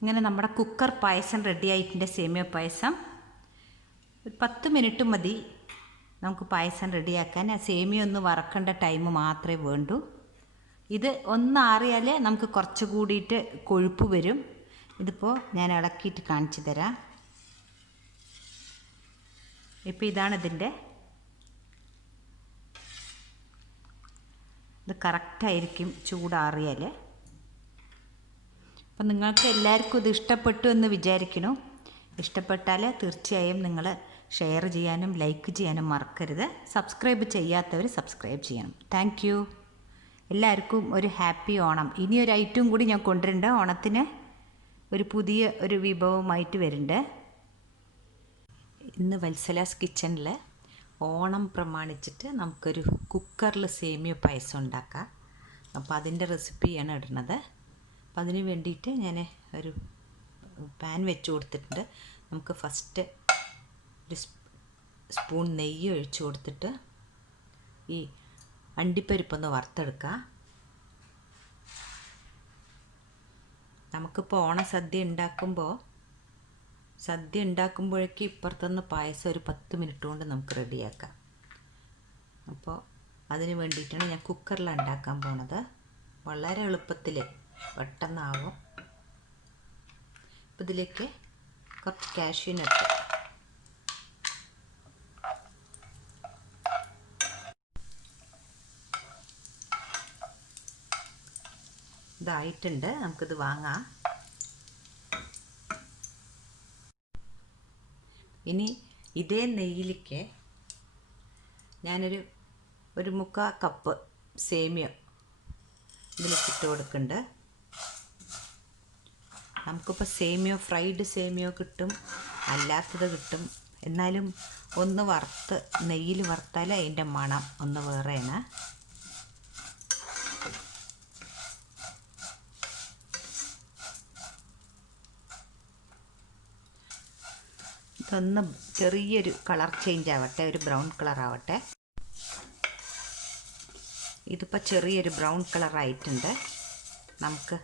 ഇങ്ങനെ നമ്മുടെ കുക്കർ പായസം റെഡി ആയിട്ടുണ്ട്. സേമിയ പായസം ഒരു 10 മിനിറ്റ് മതി നമുക്ക് പായസം റെഡിയാക്കാൻ. സേമിയ ഒന്ന് വറക്കേണ്ട ടൈം മാത്രമേ വേണ്ടൂ. ഇത് ഒന്ന് ആറിയാൽ നമുക്ക് കുറച്ച് കൂടിയിട്ട് കൊഴുപ്പ് വരും. ഇതിപ്പോൾ ഞാൻ ഇളക്കിയിട്ട് കാണിച്ചു തരാം. ഇപ്പോൾ ഇതാണ് ഇതിൻ്റെ ഇത് കറക്റ്റായിരിക്കും ചൂടാറിയാൽ. അപ്പം നിങ്ങൾക്ക് എല്ലാവർക്കും ഇത് ഇഷ്ടപ്പെട്ടു എന്ന് വിചാരിക്കുന്നു. ഇഷ്ടപ്പെട്ടാൽ തീർച്ചയായും നിങ്ങൾ ഷെയർ ചെയ്യാനും ലൈക്ക് ചെയ്യാനും മറക്കരുത്. സബ്സ്ക്രൈബ് ചെയ്യാത്തവർ സബ്സ്ക്രൈബ് ചെയ്യണം. Thank you. എല്ലാവർക്കും ഒരു ഹാപ്പി ഓണം. ഇനി ഒരു ഐറ്റം കൂടി ഞാൻ കൊണ്ടുവരുന്നുണ്ട്. ഓണത്തിന് ഒരു പുതിയ ഒരു വിഭവമായിട്ട് വരുന്നുണ്ട്. ഇന്ന് വത്സലാസ് കിച്ചണിൽ ഓണം പ്രമാണിച്ചിട്ട് നമുക്കൊരു കുക്കറിൽ സേമിയ പായസം ഉണ്ടാക്കാം. അപ്പോൾ അതിൻ്റെ റെസിപ്പിയാണ് ഇടുന്നത്. അപ്പം അതിന് വേണ്ടിയിട്ട് ഞാൻ ഒരു പാൻ വെച്ച് കൊടുത്തിട്ടുണ്ട്. നമുക്ക് ഫസ്റ്റ് ഒരു സ്പൂൺ നെയ്യ് ഒഴിച്ച് കൊടുത്തിട്ട് ഈ അണ്ടിപ്പരിപ്പൊന്ന് വറുത്തെടുക്കാം. നമുക്കിപ്പോൾ ഓണസദ്യ ഉണ്ടാക്കുമ്പോഴേക്ക് ഇപ്പുറത്തുനിന്ന് പായസം ഒരു 10 മിനിറ്റ് കൊണ്ട് നമുക്ക് റെഡിയാക്കാം. അപ്പോൾ അതിന് വേണ്ടിയിട്ടാണ് ഞാൻ കുക്കറിലാണ് ഉണ്ടാക്കാൻ പോണത്. വളരെ എളുപ്പത്തിൽ പെട്ടെന്നാവും. അപ്പോൾ ഇതിലേക്ക് കുറച്ച് കാഷ്യൂനട്ട്, ഇതായിട്ടുണ്ട്. നമുക്കിത് വാങ്ങാം. ഇനി ഇതേ നെയ്യിലേക്ക് ഞാനൊരു 1/4 കപ്പ് സേമിയ ഇതിലേക്ക് ഇട്ട് കൊടുക്കുന്നുണ്ട്. നമുക്കിപ്പോൾ സേമിയോ ഫ്രൈഡ് സേമിയോ കിട്ടും, അല്ലാത്തത് കിട്ടും. എന്നാലും ഒന്ന് വറുത്ത് നെയ്യിൽ വറുത്താൽ അതിൻ്റെ മണം ഒന്ന് വേറെയാണ്. ഇതൊന്ന് ചെറിയൊരു കളർ ചേഞ്ച് ആവട്ടെ, ഒരു ബ്രൗൺ കളർ ആവട്ടെ. ഇതിപ്പോൾ ചെറിയൊരു ബ്രൗൺ കളർ ആയിട്ടുണ്ട്. നമുക്ക്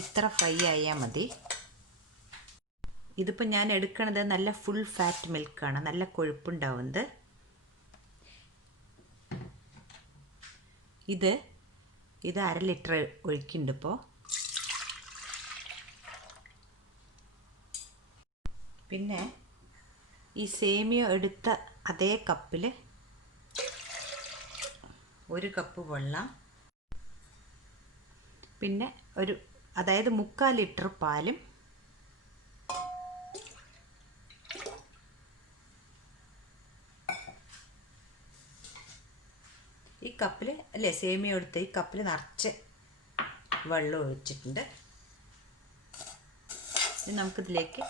ഇത്ര ഫ്രൈ ആയാൽ മതി. ഇതിപ്പോൾ ഞാൻ എടുക്കുന്നത് നല്ല ഫുൾ ഫാറ്റ് മിൽക്കാണ്, നല്ല കൊഴുപ്പുണ്ടാവുന്നത്. ഇത് 1/2 ലിറ്റർ ഒഴിക്കുന്നുണ്ട്. ഇപ്പോൾ പിന്നെ ഈ സേമിയ എടുത്ത അതേ കപ്പിൽ 1 കപ്പ് വെള്ളം, പിന്നെ അതായത് 3/4 ലിറ്റർ പാലും, ഈ കപ്പിൽ അല്ലേ സേമിയ എടുത്ത് ഈ കപ്പിൽ നിറച്ച് വെള്ളം ഒഴിച്ചിട്ടുണ്ട്. ഇനി നമുക്കിതിലേക്ക്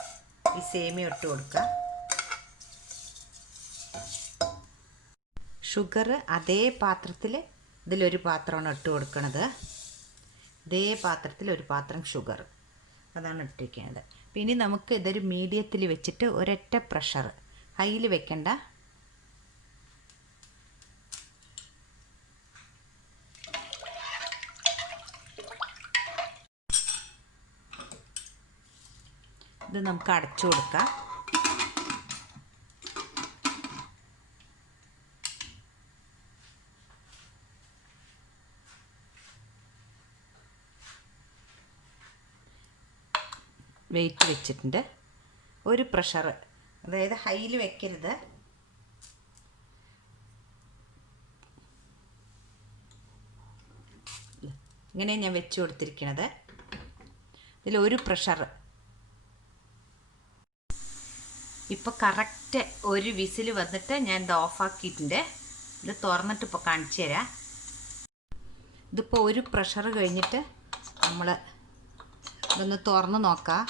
ഈ സേമിയ ഇട്ട് കൊടുക്കാം. ഷുഗർ അതേ പാത്രത്തിൽ ഇതിലൊരു പാത്രമാണ് ഇട്ട് കൊടുക്കുന്നത്. ഇതേ പാത്രത്തിൽ ഒരു പാത്രം ഷുഗർ, അതാണ് ഇട്ടിരിക്കുന്നത്. പിന്നെ നമുക്ക് ഇതൊരു മീഡിയത്തിൽ വെച്ചിട്ട് ഒരൊറ്റ പ്രഷർ, ഹൈയിൽ വെക്കണ്ട. ഇത് നമുക്ക് അടച്ചു കൊടുക്കാം. വെയിറ്റ് വെച്ചിട്ടുണ്ട്. ഒരു പ്രഷർ, അതായത് ഹൈയിൽ വെക്കരുത്. ഇങ്ങനെ ഞാൻ വെച്ച് കൊടുത്തിരിക്കുന്നത്. ഇതിലൊരു പ്രഷർ. ഇപ്പോൾ കറക്റ്റ് ഒരു വിസിൽ വന്നിട്ട് ഞാൻ ഇത് ഓഫാക്കിയിട്ടുണ്ട്. ഇത് തുറന്നിട്ട് ഇപ്പോൾ കാണിച്ചു തരാം. ഇതിപ്പോൾ ഒരു പ്രഷർ കഴിഞ്ഞിട്ട് നമ്മൾ ഇതൊന്ന് തുറന്ന് നോക്കാം.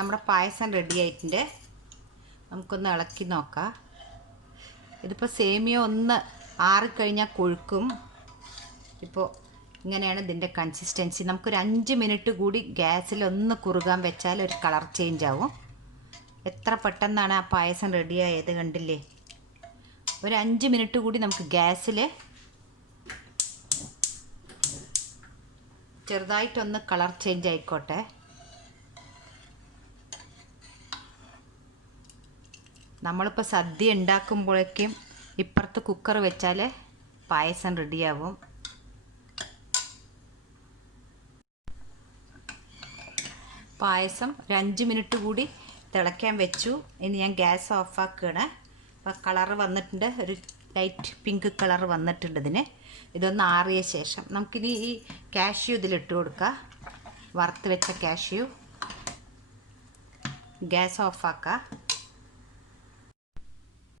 നമ്മുടെ പായസം റെഡി ആയിട്ടുണ്ട്. നമുക്കൊന്ന് ഇളക്കി നോക്കാം. ഇതിപ്പോൾ സേമിയ ഒന്ന് ആറിക്കഴിഞ്ഞാൽ കൊഴുക്കും. ഇപ്പോൾ ഇങ്ങനെയാണ് ഇതിൻ്റെ കൺസിസ്റ്റൻസി. നമുക്കൊരു 5 മിനിറ്റ് കൂടി ഗ്യാസിൽ ഒന്ന് കുറുകാൻ വെച്ചാൽ ഒരു കളർ ചേഞ്ച് ആവും. എത്ര പെട്ടെന്നാണ് ആ പായസം റെഡിയായത്, കണ്ടില്ലേ? ഒരു 5 മിനിറ്റ് കൂടി നമുക്ക് ഗ്യാസിൽ ചെറുതായിട്ടൊന്ന് കളർ ചേഞ്ച് ആയിക്കോട്ടെ. നമ്മളിപ്പോൾ സദ്യ ഉണ്ടാക്കുമ്പോഴേക്കും ഇപ്പുറത്ത് കുക്കർ വെച്ചാൽ പായസം റെഡിയാവും. പായസം ഒരു 5 മിനിറ്റ് കൂടി തിളയ്ക്കാൻ വെച്ചു. ഇനി ഞാൻ ഗ്യാസ് ഓഫാക്കുകയാണ്. അപ്പോൾ കളർ വന്നിട്ടുണ്ട്, ഒരു ലൈറ്റ് പിങ്ക് കളർ വന്നിട്ടുണ്ട് ഇതിന്. ഇതൊന്ന് ആറിയ ശേഷം നമുക്കിനി ഈ കാഷ്യൂ ഇതിലിട്ട് കൊടുക്കാം. വറുത്ത് വെച്ച കാഷ്യൂ. ഗ്യാസ് ഓഫാക്കാം.